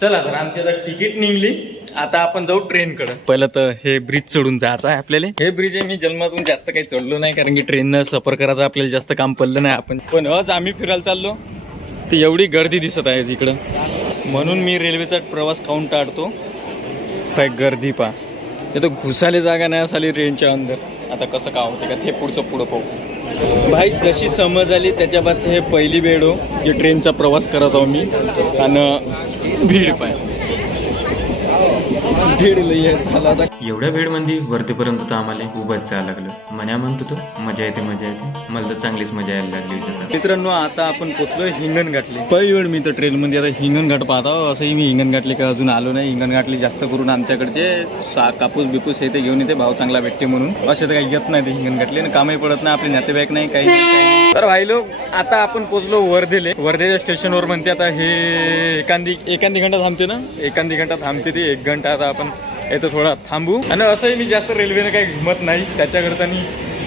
चला तर आमची आता तिकीट निघली. आता आपण जाऊ ट्रेनकडे. पहिलं तर हे ब्रिज चढून जायचं आहे आपल्याला. हे ब्रिज आहे, मी जन्मातून जास्त काही चढलो नाही कारण की ट्रेननं सफर करायचं आपल्याला जास्त काम पडलं नाही. आपण पण आज आम्ही फिरायला चाललो तर एवढी गर्दी दिसत आहे इकडं, म्हणून मी रेल्वेचा प्रवास खाऊन टाळतो. काय गर्दी पा, ते तर घुसाले जागा नाही असाली ट्रेनच्या अंदर. आता कसं का होते का ते पुढं पाहू. भाई जशी समज आली त्याच्या बादचं हे पहिली वेळ हो जे ट्रेनचा प्रवास करत आहो मी. आणि भीड पाय, भीड लई आहे साला. आता एवढ्या भेडमध्ये वरतीपर्यंत तर आम्हाला उभंच जायला लागलं. मन्या म्हणतो तो मजा येते मजा येते, मला तर चांगलीच मजा यायला लागली होती. मित्रांनो आता आपण पोचलो हिंगणघाटले. पहिली वेळ मी तर ट्रेनमध्ये आता हिंगणघाट पाहता. असंही मी हिंगणघाटले का अजून आलो नाही. हिंगणघाटले जास्त करून आमच्याकडचे कापूस बिपूस हे ते घेऊन येते, भाव चांगला भेटते म्हणून. असे तर काही घेत नाही ते हिंगणघाटले, कामही पडत नाही, आपले नातेवाईक नाही काही नाही. तर भाई लोक आता आपण पोचलो वर्धेले. वर्धेच्या स्टेशनवर म्हणते आता हे एखादी घंटा थांबते ना, एखादी घंटा थांबते ती 1 घंटा. आता आपण इथं थोडा थांबू. आणि असंही मी जास्त रेल्वेने काही घुमत नाही त्याच्याकरता.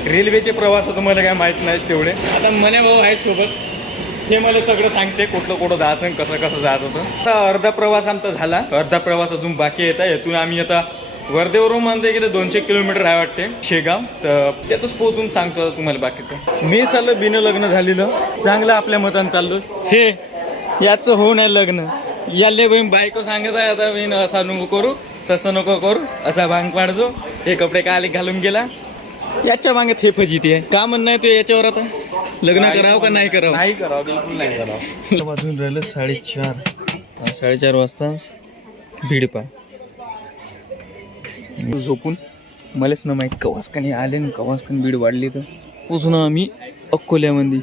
रेल्वेचे प्रवास तुम्हाला काय माहीत नाही तेवढे. आता मने भाऊ आहे सोबत, हे मला सगळं सांगते कुठं जायचं आणि कसं जायचं होतं. आता अर्धा प्रवास आमचा झाला, अर्धा प्रवास अजून बाकी येत आहे. यातून आम्ही आता वर्धेवरून म्हणते की ते 200 किलोमीटर आहे वाटते शेगाव. तर त्यातच पोहोचून सांगतो तुम्हाला बाकीचं. मी चाललो बिन लग्न झालेलं, चांगलं आपल्या मतानं चाललो. हे याचं हो नाही लग्न, याले बहीण बायको सांगत आहे आता बहीण असा नको करू तसं नको करू, असा भांग पाडतो, हे कपडे काले घालून गेला. याच्या मागे थे फजिती आहे. का म्हणणं आहे तो याच्यावर आता लग्न करावं का नाही करावं? नाही करावं, बिलकुल नाही करावं. वाजून राहिलं 4:30 वाजता भीड पा झोपून. मलाच ना माहीत कवासकाने आले ना कवासकाने भीड वाढली. तर पोचून आम्ही अकोल्यामध्ये.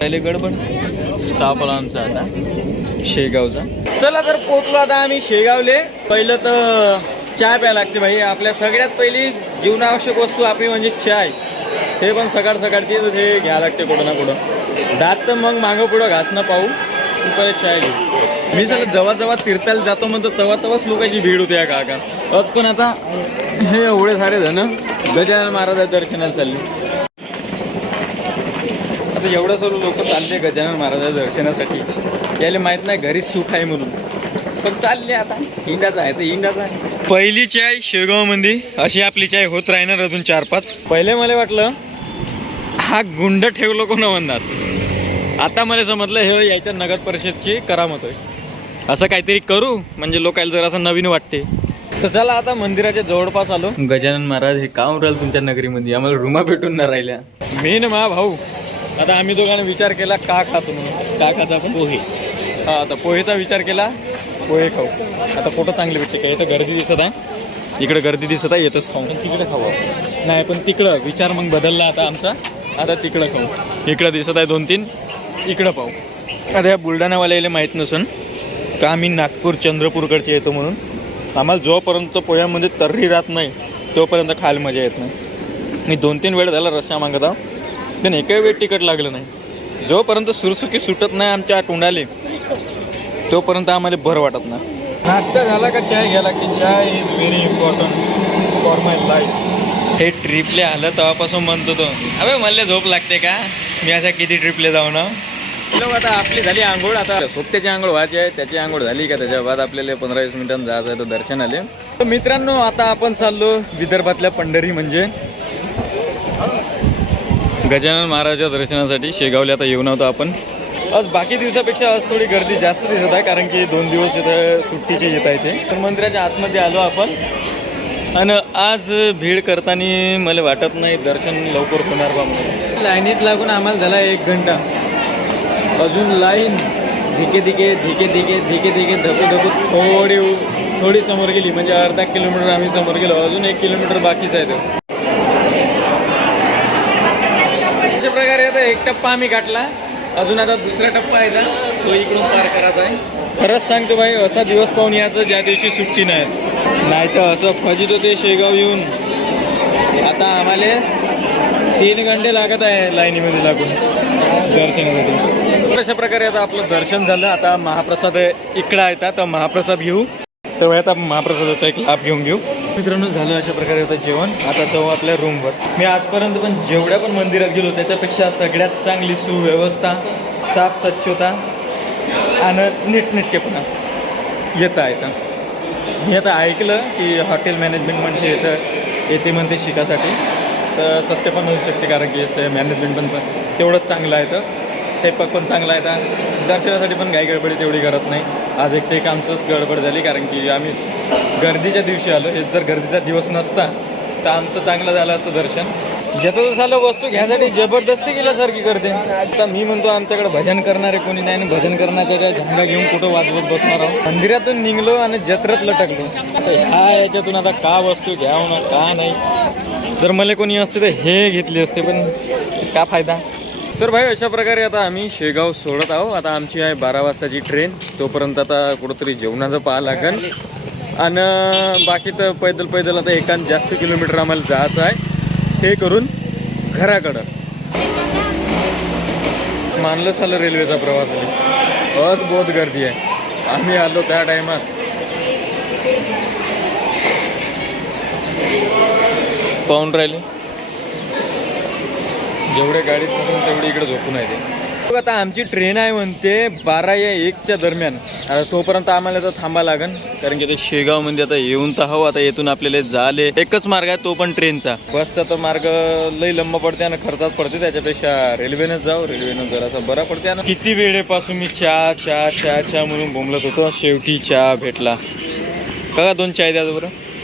पहिले गडबड स्टाफ आला आमचा आता शेगावचा. चला तर पोचलो आता आम्ही शेगावले. पहिलं तर चाय प्यायला लागते भाई. आपल्या सगळ्यात पहिली जीवनावश्यक वस्तू आपली म्हणजे चाय. हे पण सकाळची तर हे घ्यायला लागते कुठं ना कुठं. दात तर मग मागं पुढं घासणं पाहू, पहिले चाय घेऊ. मी सगळं जवळ फिरतायला जातो म्हणतो तेव्हाच लोकांची भीड होते या काका. पण आता हे एवढे सारे जण गजानन महाराजाच्या दर्शनाला चालले. आता एवढं सर्व लोक चालले गजानन महाराजाच्या दर्शनासाठी. याला माहीत नाही घरी सुख आहे म्हणून, पण चालले आता. हिंडाचा आहे तर हिंडाचा आहे. पहिली चाय शेगावमध्ये अशी आपली चाय होत राहणार अजून 4-5. पहिले मला वाटलं हा गुंड ठेवलो कोण म्हणतात. आता मला समजलं हे याच्या नगर परिषदची करामत आहे. असं काहीतरी करू म्हणजे लोकांना जर असं नवीन वाटते. तर चला आता मंदिराच्या जवळपास आलो. गजानन महाराज हे काम राहिलं तुमच्या नगरीमध्ये, आम्हाला रूमा भेटून न राहिल्या. मेन मा भाऊ. आता आम्ही दोघांनी विचार केला का खातो म्हणून. का खायचा आपण पोहे. हा आता पोहेचा विचार केला, पोहे खाऊ. आता फोटो चांगले भेटते का. इथं गर्दी दिसत आहे, इकडे गर्दी दिसत आहे, येतच खाऊ. पण तिकडे खाऊ नाही, पण तिकडं विचार मग बदलला आता आमचा. आता तिकडं खाऊ. इकडं दिसत आहे 2-3, इकडं पाहू. आता या बुलढाणावाल्याला माहीत नसून का आम्ही नागपूर चंद्रपूरकडचे येतो म्हणून. आम्हाला जोपर्यंत पोह्यामध्ये तर्री राहत नाही तोपर्यंत खायला मजा येत नाही. मी 2-3 वेळ झाला रस्सा मागत आहो, पण एकही वेळ तिकट लागलं नाही. जोपर्यंत सुरसुकी सुटत नाही आमच्या तोंडाले तोपर्यंत आम्हाला बरं वाटत नाही. नाश्ता झाला का चाय घ्यायला की chai is very important for my life. हे ट्रिपले आलं तेव्हापासून म्हणतो तो अबे मला झोप लागते का, मी अशा किती ट्रिपले जाऊ ना. आता आपली झाली आंघोळ. आता सोबत्याची आंघोळ व्हायची आहे, त्याची आंघोळ झाली का त्याच्या बाद आपल्याला 15-20 मिनिटांनी जायचं आहे तर दर्शन आले. तर मित्रांनो आता आपण चाललो विदर्भातल्या पंढरी म्हणजे गजानन महाराजाच्या दर्शनासाठी शेगावला आता येऊन होतो आपण. आज बाकी दिवसापेक्षा आज थोडी गर्दी जास्त दिसत आहे कारण की 2 दिवस इथं सुट्टीचे येत आहे ते. तर मंदिराच्या आतमध्ये आलो आपण. आणि आज भीड करताना मला वाटत नाही दर्शन लवकर होणार बा म्हणून. लाईनीत लागून आम्हाला झाला 1 घंटा. अजून लाईन धीके धपू थोडी समोर गेली म्हणजे अर्धा किलोमीटर आम्ही समोर गेलो. अजून 1 किलोमीटर बाकीच आहे. अशा प्रकारे आता 1 टप्पा आम्ही गाठला. अजून आता दुसरा टप्पा आहे ना तो इकडून पार करायचा आहे. खरंच सांगतो भाई असा दिवस पाहून यायचं ज्या दिवशी सुट्टी नाही तर असं फजित होते शेगाव येऊन. आता आम्हाला 3 घंटे लागत आहे लाईनीमध्ये लागून दर्शनासाठी. अशा प्रकारे आता आपलं दर्शन झालं. आता महाप्रसाद इकडं आहे तर महाप्रसाद घेऊ. तर आता महाप्रसादाचा एक लाभ घेऊ. मित्रांनो झालं अशा प्रकारे आता जेवण. आता जाऊ आपल्या रूमवर. मी आजपर्यंत पण जेवढ्या पण मंदिरात गेलो त्याच्यापेक्षा सगळ्यात चांगली सुव्यवस्था, साफ स्वच्छता आणि नीटनेटकेपणा येता मी आता ऐकलं की हॉटेल मॅनेजमेंट म्हणजे येते म्हणते शिकासाठी. तर सत्य पण होऊ शकते, कारण की याचं मॅनेजमेंट पण तेवढंच चांगलं आहे. तर स्वयंपाक पण चांगला आहे. तर दर्शनासाठी पण काही गडबडी तेवढी करत नाही. आज एक ते एक आमचंच गडबड झाली, कारण की आम्ही गर्दीच्या दिवशी आलो. हे जर गर्दीचा दिवस नसता तर आमचं चांगलं झालं असतं दर्शन. घेतं तर झालं, वस्तू घ्यायसाठी जबरदस्ती केल्यासारखी करते. आता मी म्हणतो आमच्याकडे भजन करणारे कोणी नाही, आणि भजन करण्याच्या त्या झंडा घेऊन कुठं वाजवत बसणार आहोत. मंदिरातून निघलो आणि जत्रेत लटकलो. तर ह्या याच्यातून आता का वस्तू घ्यावं ना का नाही. जर मला कोणी असते तर हे घेतली असते, पण का फायदा. तर भाई अशा प्रकारे आता आम्ही शेगाव सोडत आहोत. आता आमची आहे 12 वाजताची ट्रेन. तोपर्यंत आता कुठंतरी जेवणाचं पाहा लागेल, आणि बाकी तर पैदल आता एकाच जास्त किलोमीटर आम्हाला जायचं आहे, हे करून घराकडं. मानलं झालं रेल्वेचा प्रवास आहे. आज बहुत गर्दी आहे. आम्ही आलो त्या टायमात. पाहून राहिले जेवढे गाडीत बसून तेवढे इकडे झोपून आहे ते. आता आमची ट्रेन आहे म्हणते 12 या 1च्या दरम्यान. आता तोपर्यंत आम्हाला तर थांबा लागेल, कारण की ते शेगावमध्ये आता येऊन तर हवं. आता येथून आपल्याला झाले एकच मार्ग आहे, तो पण ट्रेनचा. बसचा तर मार्ग लई लंबा पडते आणि खर्चात पडते. त्याच्यापेक्षा रेल्वेनंच जाऊ. रेल्वेनं जरासा बरा पडते. आणि किती वेळेपासून मी चहा म्हणून बोंबलत होतो. शेवटी चहा भेटला. का 2 चाय द्या बरं.